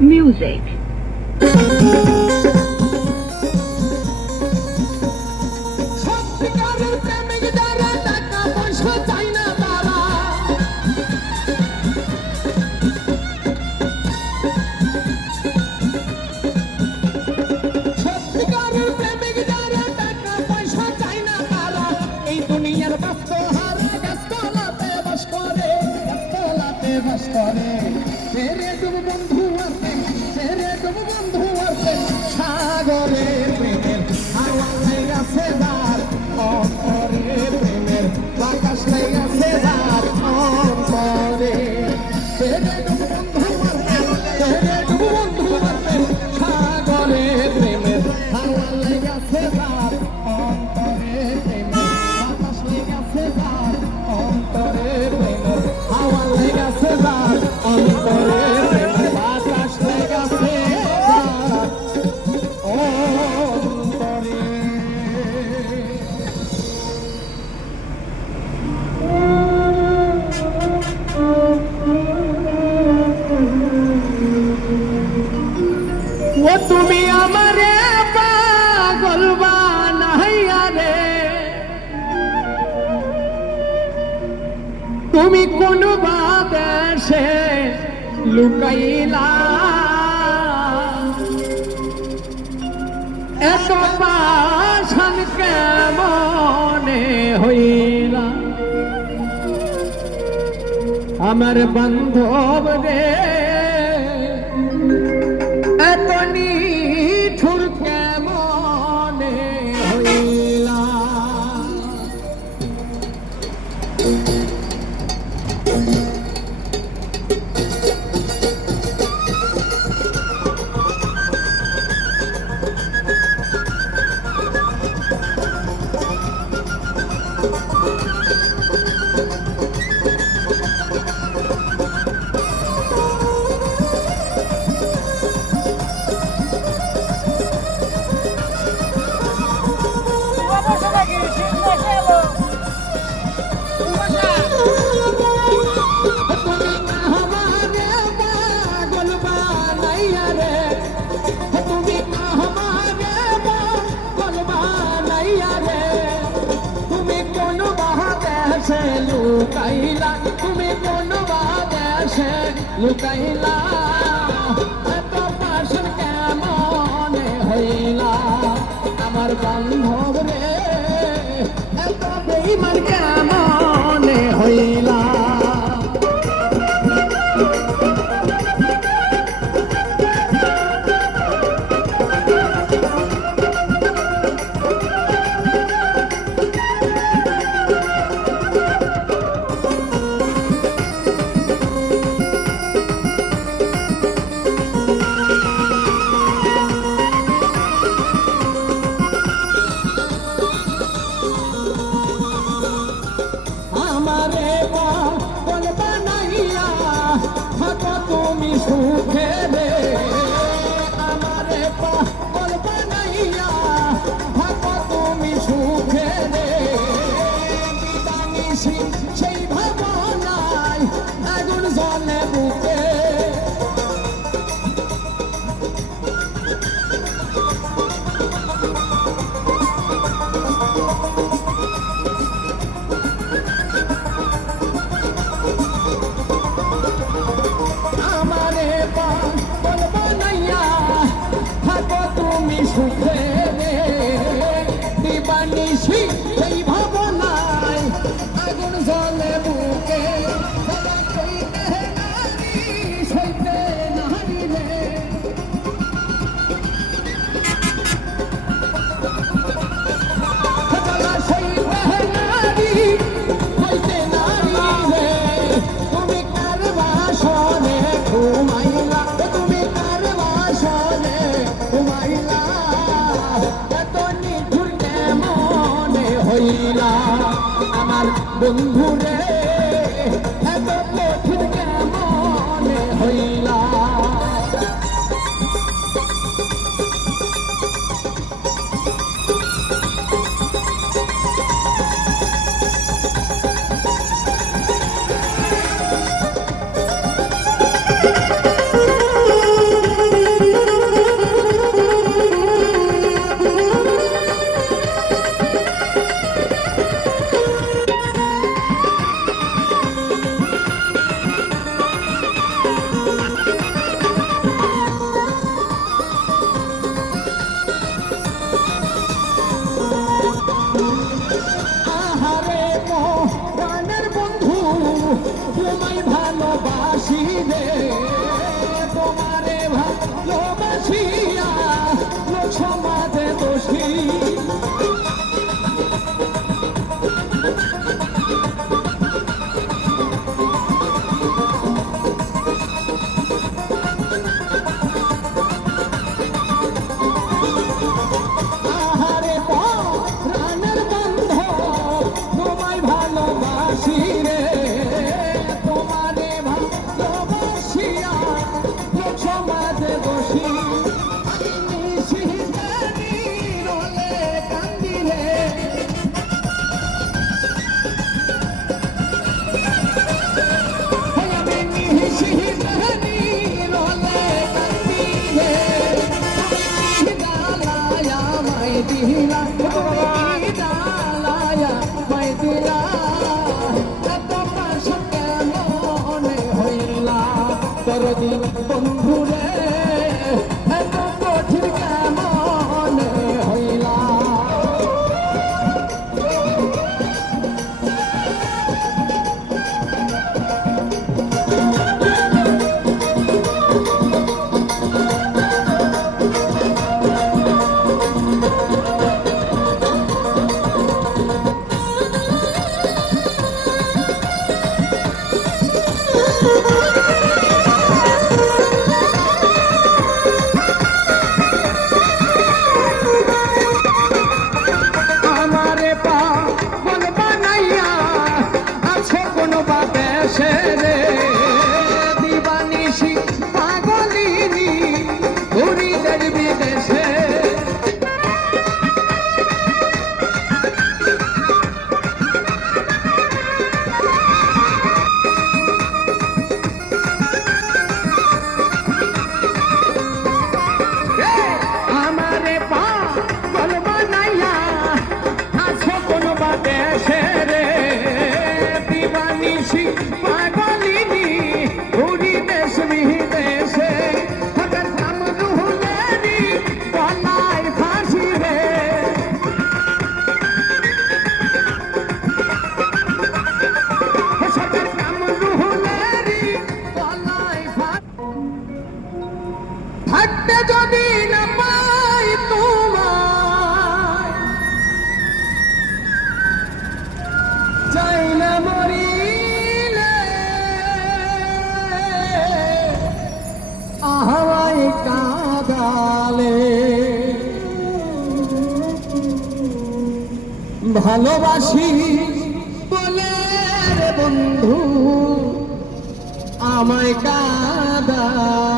music. তুমি কোন বাতাসে লুকাইলা। এত পাশন কেমনে হইলা? আমার বান্ধব রে লুকাইলা এত পাশন কেমন হইলা? আমার বন্ধ baby. দরদি বন্ধুরে ঘুরি ভালোবাসি বলে বন্ধু আমায় কাদা।